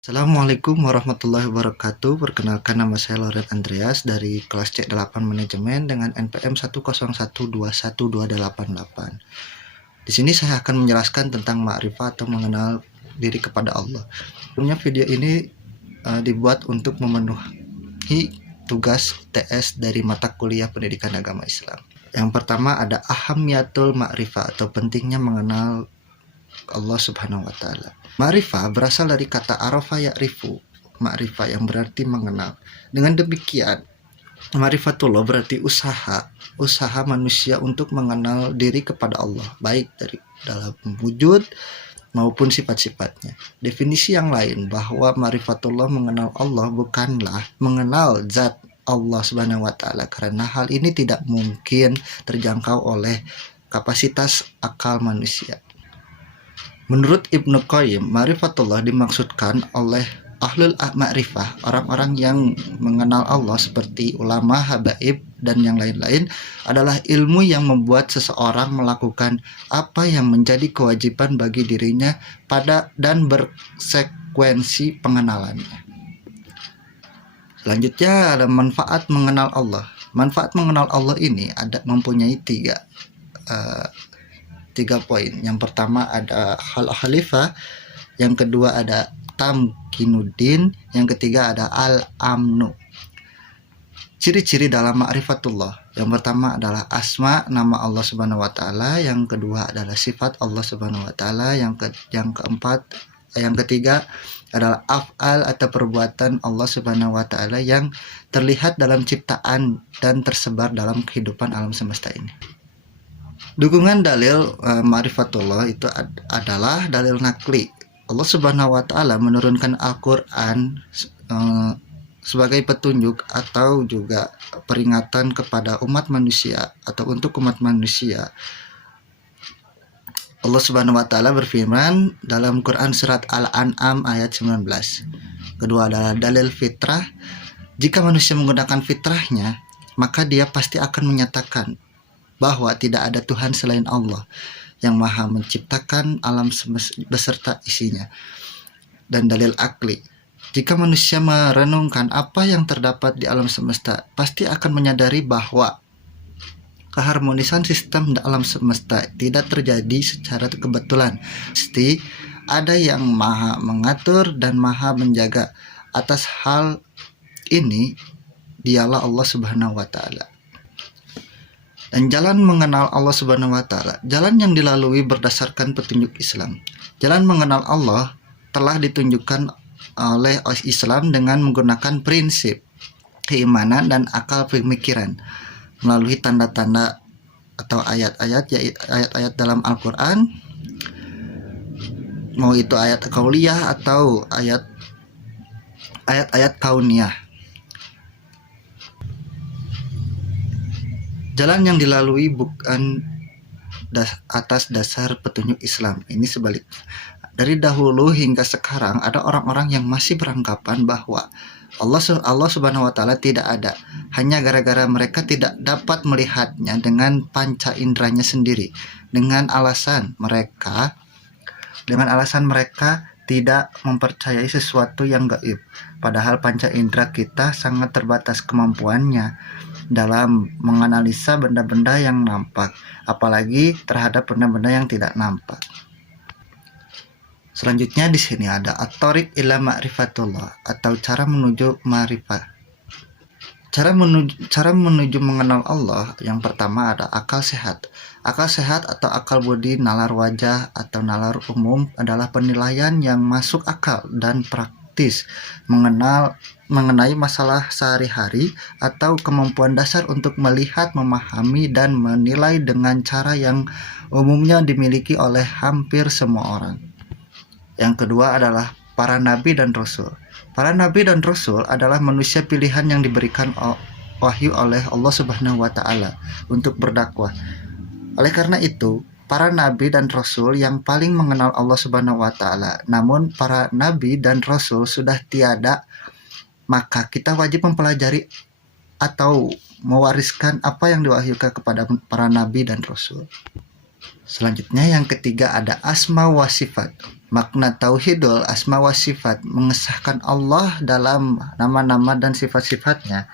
Assalamualaikum warahmatullahi wabarakatuh. Perkenalkan, nama saya Loren Andreas dari kelas C8 Manajemen dengan NPM 101121288. Di sini saya akan menjelaskan tentang ma'rifah atau mengenal diri kepada Allah. Sebelumnya video ini dibuat untuk memenuhi tugas TS dari mata kuliah Pendidikan Agama Islam. Yang pertama ada ahamiyatul ma'rifah atau pentingnya mengenal Allah Subhanahu wa taala. Ma'rifah berasal dari kata arafa ya'rifu, ma'rifah yang berarti mengenal. Dengan demikian, ma'rifatullah berarti usaha manusia untuk mengenal diri kepada Allah, baik dari dalam wujud maupun sifat-sifatnya. Definisi yang lain bahwa ma'rifatullah mengenal Allah bukanlah mengenal zat Allah Subhanahu wa taala, karena hal ini tidak mungkin terjangkau oleh kapasitas akal manusia. Menurut Ibnu Qayyim, ma'rifatullah dimaksudkan oleh ahlul ma'rifah, orang-orang yang mengenal Allah seperti ulama, habaib, dan yang lain-lain, adalah ilmu yang membuat seseorang melakukan apa yang menjadi kewajiban bagi dirinya pada dan bersekuensi pengenalannya. Selanjutnya ada manfaat mengenal Allah. Manfaat mengenal Allah ini mempunyai tiga poin. Yang pertama ada khalifah, yang kedua ada tamkinuddin, yang ketiga ada al-amnu. Ciri-ciri dalam ma'rifatullah. Yang pertama adalah asma, nama Allah Subhanahu wa taala, yang kedua adalah sifat Allah Subhanahu wa taala, yang ketiga adalah af'al atau perbuatan Allah Subhanahu wa taala yang terlihat dalam ciptaan dan tersebar dalam kehidupan alam semesta ini. Dukungan dalil ma'rifatullah itu adalah dalil nakli. Allah Subhanahu wa taala menurunkan Al-Qur'an sebagai petunjuk atau juga peringatan kepada umat manusia atau untuk umat manusia. Allah Subhanahu wa taala berfirman dalam Quran surat Al-An'am ayat 19. Kedua adalah dalil fitrah. Jika manusia menggunakan fitrahnya, maka dia pasti akan menyatakan bahwa tidak ada Tuhan selain Allah yang maha menciptakan alam beserta isinya. Dan dalil akli, jika manusia merenungkan apa yang terdapat di alam semesta, pasti akan menyadari bahwa keharmonisan sistem di alam semesta tidak terjadi secara kebetulan. Pasti ada yang maha mengatur dan maha menjaga. Atas hal ini, dialah Allah Subhanahu wa taala. Dan jalan mengenal Allah Subhanahu wa taala, jalan yang dilalui berdasarkan petunjuk Islam. Jalan mengenal Allah telah ditunjukkan oleh Islam dengan menggunakan prinsip keimanan dan akal pemikiran melalui tanda-tanda atau ayat-ayat dalam Al-Qur'an, mau itu ayat qauliyah atau ayat-ayat kauniyah. Jalan yang dilalui bukan atas dasar petunjuk Islam. Ini sebaliknya. Dari dahulu hingga sekarang ada orang-orang yang masih beranggapan bahwa Allah Subhanahu wa taala tidak ada, hanya gara-gara mereka tidak dapat melihatnya dengan panca inderanya sendiri, dengan alasan mereka tidak mempercayai sesuatu yang gaib. Padahal panca indera kita sangat terbatas kemampuannya dalam menganalisa benda-benda yang nampak, apalagi terhadap benda-benda yang tidak nampak. Selanjutnya di sini ada at-thariq ila ma'rifatullah atau cara menuju ma'rifat. Cara menuju mengenal Allah, yang pertama ada akal sehat. Akal sehat atau akal budi, nalar wajah atau nalar umum adalah penilaian yang masuk akal dan praktis mengenai masalah sehari-hari atau kemampuan dasar untuk melihat, memahami, dan menilai dengan cara yang umumnya dimiliki oleh hampir semua orang. Yang kedua adalah para nabi dan rasul. Para nabi dan rasul adalah manusia pilihan yang diberikan wahyu oleh Allah Subhanahu wa taala untuk berdakwah. Oleh karena itu, para nabi dan rasul yang paling mengenal Allah Subhanahu wa taala. Namun para nabi dan rasul sudah tiada, maka kita wajib mempelajari atau mewariskan apa yang diwahyukan kepada para nabi dan rasul. Selanjutnya yang ketiga ada asma wa sifat. Makna tauhidul asma wa sifat, mengesahkan Allah dalam nama-nama dan sifat-sifatnya,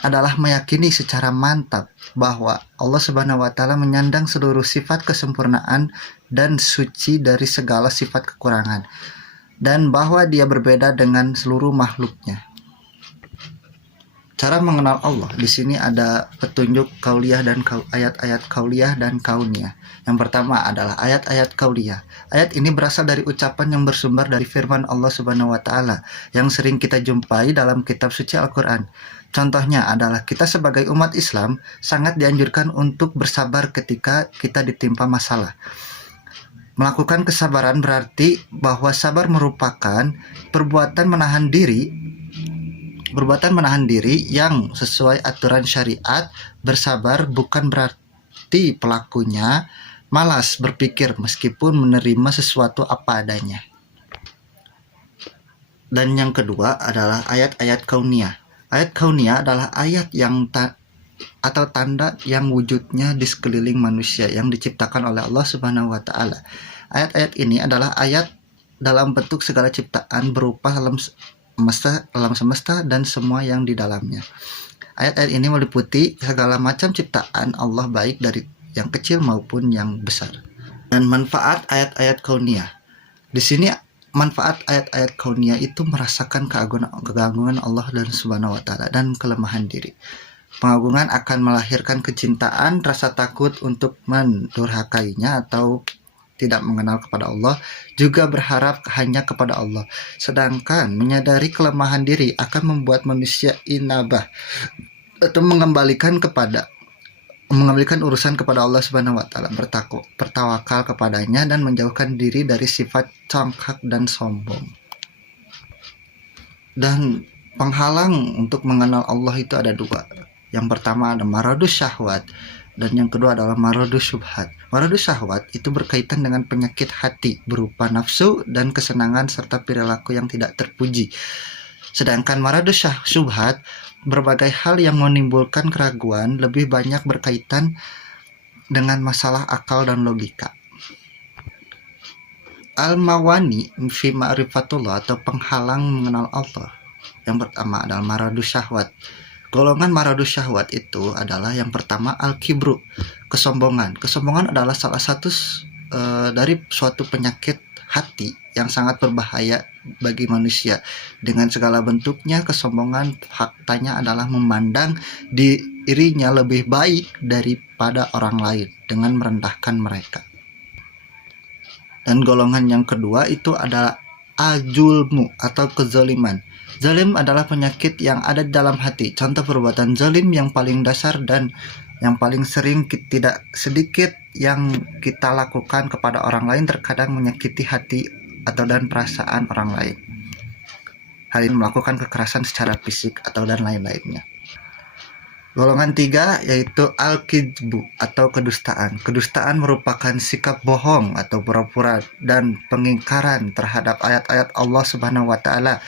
adalah meyakini secara mantap bahwa Allah Subhanahu wa taala menyandang seluruh sifat kesempurnaan dan suci dari segala sifat kekurangan, dan bahwa Dia berbeda dengan seluruh makhluknya. Cara mengenal Allah di sini ada petunjuk kauliyah dan ayat-ayat kauliyah dan kauniyah. Yang pertama adalah ayat-ayat kauliyah. Ayat ini berasal dari ucapan yang bersumber dari firman Allah Subhanahu wa taala yang sering kita jumpai dalam kitab suci Al-Qur'an. Contohnya adalah kita sebagai umat Islam sangat dianjurkan untuk bersabar ketika kita ditimpa masalah. Melakukan kesabaran berarti bahwa sabar merupakan perbuatan menahan diri yang sesuai aturan syariat. Bersabar bukan berarti pelakunya malas berpikir meskipun menerima sesuatu apa adanya. Dan yang kedua adalah ayat-ayat kauniyah. Ayat kauniyah adalah ayat yang atau tanda yang wujudnya di sekeliling manusia yang diciptakan oleh Allah Subhanahu wa taala. Ayat-ayat ini adalah ayat dalam bentuk segala ciptaan berupa alam semesta dan semua yang di dalamnya. Ayat-ayat ini meliputi segala macam ciptaan Allah, baik dari yang kecil maupun yang besar. Dan manfaat ayat-ayat kauniyah. Di sini manfaat ayat-ayat kauniyah itu merasakan keagungan Allah dan Subhanahu wa taala dan kelemahan diri. Pengagungan akan melahirkan kecintaan, rasa takut untuk mendurhakainya atau tidak mengenal kepada Allah, juga berharap hanya kepada Allah. Sedangkan menyadari kelemahan diri akan membuat manusia inabah atau mengambilkan urusan kepada Allah Subhanahu wa taala, bertawakal kepadanya dan menjauhkan diri dari sifat congkak dan sombong. Dan penghalang untuk mengenal Allah itu ada dua. Yang pertama ada maradus syahwat, dan yang kedua adalah maradus syubhat. Maradus syahwat itu berkaitan dengan penyakit hati berupa nafsu dan kesenangan serta perilaku yang tidak terpuji. Sedangkan maradus syubhat, berbagai hal yang menimbulkan keraguan, lebih banyak berkaitan dengan masalah akal dan logika. Al-mawani fi ma'rifatullah atau penghalang mengenal Allah. Yang pertama adalah maradus syahwat. Golongan maradus syahwat itu adalah yang pertama al-kibru, kesombongan. Kesombongan adalah salah satu dari suatu penyakit hati yang sangat berbahaya bagi manusia. Dengan segala bentuknya, kesombongan faktanya adalah memandang dirinya lebih baik daripada orang lain dengan merendahkan mereka. Dan golongan yang kedua itu adalah ajulmu atau kezaliman. Zalim adalah penyakit yang ada di dalam hati. Contoh perbuatan zalim yang paling dasar dan yang paling sering tidak sedikit yang kita lakukan kepada orang lain terkadang menyakiti hati atau dan perasaan orang lain. Hal ini melakukan kekerasan secara fisik atau dan lain-lainnya. Golongan tiga yaitu al-kidbu atau kedustaan. Kedustaan merupakan sikap bohong atau pura-pura dan pengingkaran terhadap ayat-ayat Allah Subhanahu wa taala.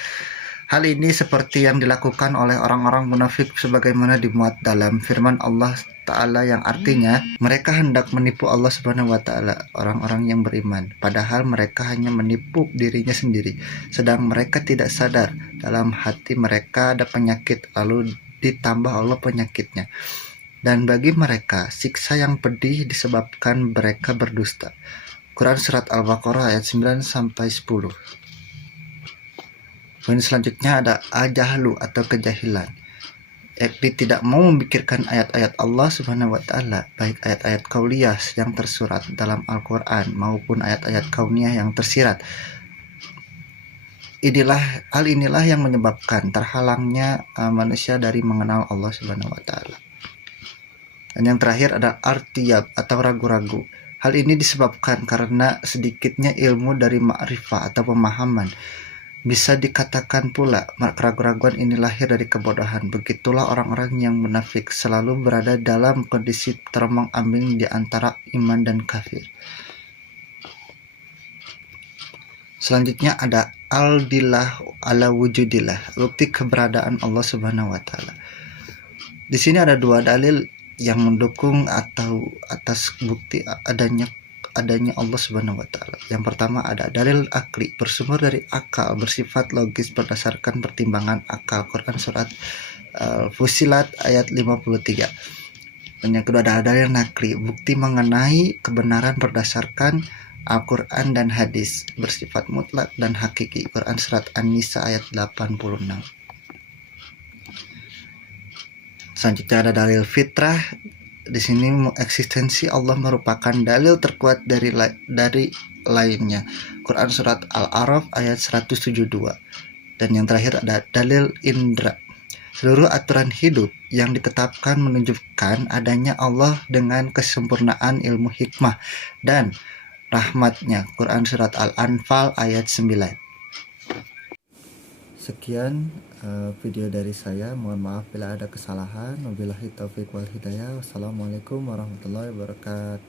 Hal ini seperti yang dilakukan oleh orang-orang munafik sebagaimana dimuat dalam firman Allah Ta'ala yang artinya mereka hendak menipu Allah Subhanahu wa Ta'ala, orang-orang yang beriman, padahal mereka hanya menipu dirinya sendiri, sedang mereka tidak sadar dalam hati mereka ada penyakit, lalu ditambah Allah penyakitnya. Dan bagi mereka siksa yang pedih disebabkan mereka berdusta. Quran Surat Al-Baqarah ayat 9-10. Poin selanjutnya ada al-jahlu atau kejahilan, yakni tidak mau memikirkan ayat-ayat Allah Subhanahu wa taala, baik ayat-ayat kauliyah yang tersurat dalam Al-Qur'an maupun ayat-ayat kauniyah yang tersirat. Hal inilah yang menyebabkan terhalangnya manusia dari mengenal Allah Subhanahu wa taala. Dan yang terakhir ada artiyab atau ragu-ragu. Hal ini disebabkan karena sedikitnya ilmu dari ma'rifah atau pemahaman. Bisa dikatakan pula keraguan-keraguan ini lahir dari kebodohan. Begitulah orang-orang yang munafik selalu berada dalam kondisi terombang-ambing di antara iman dan kafir. Selanjutnya ada al-dilah ala wujudillah, bukti keberadaan Allah Subhanahu wa taala. Di sini ada dua dalil yang mendukung atau atas bukti adanya adanya Allah Subhanahu wa taala. Yang pertama ada dalil akli, bersumber dari akal, bersifat logis berdasarkan pertimbangan akal. Quran surat Fusilat ayat 53. Dan yang kedua ada dalil nakli, bukti mengenai kebenaran berdasarkan Al-Quran dan hadis, bersifat mutlak dan hakiki. Quran surat An-Nisa ayat 86. Selanjutnya ada dalil fitrah. Di sini eksistensi Allah merupakan dalil terkuat dari lainnya. Quran surat Al-A'raf ayat 172. Dan yang terakhir ada dalil indra. Seluruh aturan hidup yang ditetapkan menunjukkan adanya Allah dengan kesempurnaan ilmu hikmah dan rahmatnya. Quran surat Al-Anfal ayat 9. Sekian video dari saya. Mohon maaf bila ada kesalahan. Wabillahi taufiq wal hidayah. Wassalamualaikum warahmatullahi wabarakatuh.